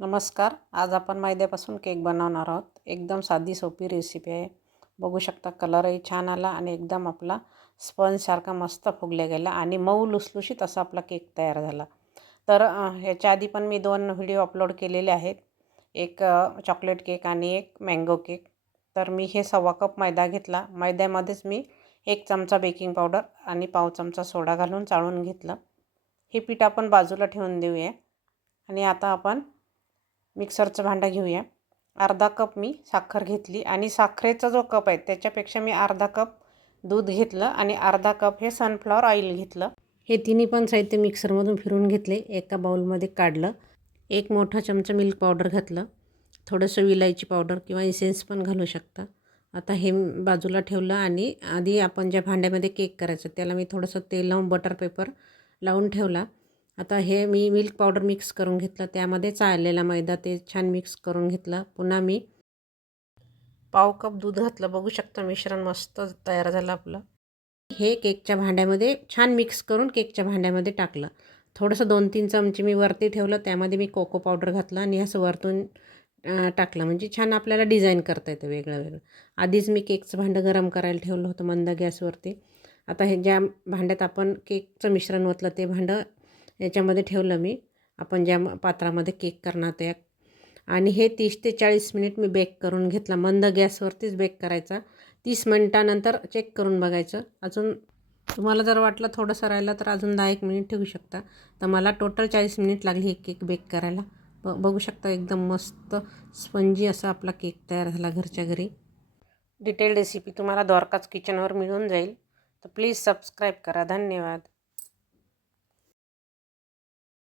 नमस्कार. आज आपण मैद्यापासून केक बनवणार आहोत. एकदम साधी सोपी रेसिपी आहे. बघू शकता कलरही छान आला आणि एकदम आपला स्पंजसारखा मस्त फुगल्या गेला आणि मऊ लुसलुशीत असा आपला केक तयार झाला. तर ह्याच्या आधी पण मी दोन व्हिडिओ अपलोड केलेले आहेत. एक चॉकलेट केक आणि एक मँगो केक तर मी हे सव्वा कप मैदा घेतला. मैद्यामध्येच मी एक चमचा बेकिंग पावडर आणि पाव चमचा सोडा घालून चाळून घेतलं. हे पीठ आपण बाजूला ठेवून देऊया. आणि आता आपण मिक्सरचं भांडं घेऊया. अर्धा कप मी साखर घेतली आणि साखरेचा जो कप आहे त्याच्यापेक्षा मी अर्धा कप दूध घेतलं आणि अर्धा कप हे सनफ्लॉवर ऑइल घेतलं. हे तिन्ही पण साहित्य मिक्सरमधून फिरून घेतले एका बाउलमध्ये काढलं. एक मोठा चमचा मिल्क पावडर घातलं. थोडंसं विलायची पावडर किंवा इसेन्स पण घालू शकता. आता हे बाजूला ठेवलं आणि आधी आपण ज्या भांड्यामध्ये केक करायचं त्याला मी थोडंसं तेल लावून बटर पेपर लावून ठेवला. आता हे मी मिल्क पावडर मिक्स करून घेतलं त्यामध्ये चाळलेला मैदा ते छान मिक्स करून घेतलं. पुन्हा मी पाव कप दूध घातलं. बघू शकता मिश्रण मस्त तयार झालं आपलं. हे केकच्या भांड्यामध्ये छान मिक्स करून केकच्या भांड्यामध्ये टाकलं. थोडंसं दोन तीन चमचे मी वरती ठेवलं त्यामध्ये मी कोको पावडर घातलं आणि असं वरतून टाकलं. म्हणजे छान आपल्याला डिझाईन करता येतं वेगळं वेगळं. आधीच मी केकचं भांडं गरम करायला ठेवलं होतं मंद गॅसवरती. आता हे ज्या भांड्यात आपण केकचं मिश्रण ओतलं ते भांडं याच्यामध्ये ठेवलं मी. आपण ज्या म- पात्रामध्ये केक करणार त्या. आणि हे तीस ते चाळीस मिनिट मी बेक करून घेतला. मंद गॅसवरतीच बेक करायचा. तीस मिनटानंतर चेक करून बघायचं. अजून तुम्हाला जर वाटलं थोडंसं राहिलं तर अजून दहा एक मिनिट ठेवू शकता. तर मला टोटल चाळीस मिनिट लागली हे केक बेक करायला. ब बघू शकता एकदम मस्त स्पंजी असा आपला केक तयार झाला घरच्या घरी. डिटेल रेसिपी तुम्हाला द्वारकाच किचनवर मिळून जाईल. तर प्लीज सबस्क्राईब करा. धन्यवाद.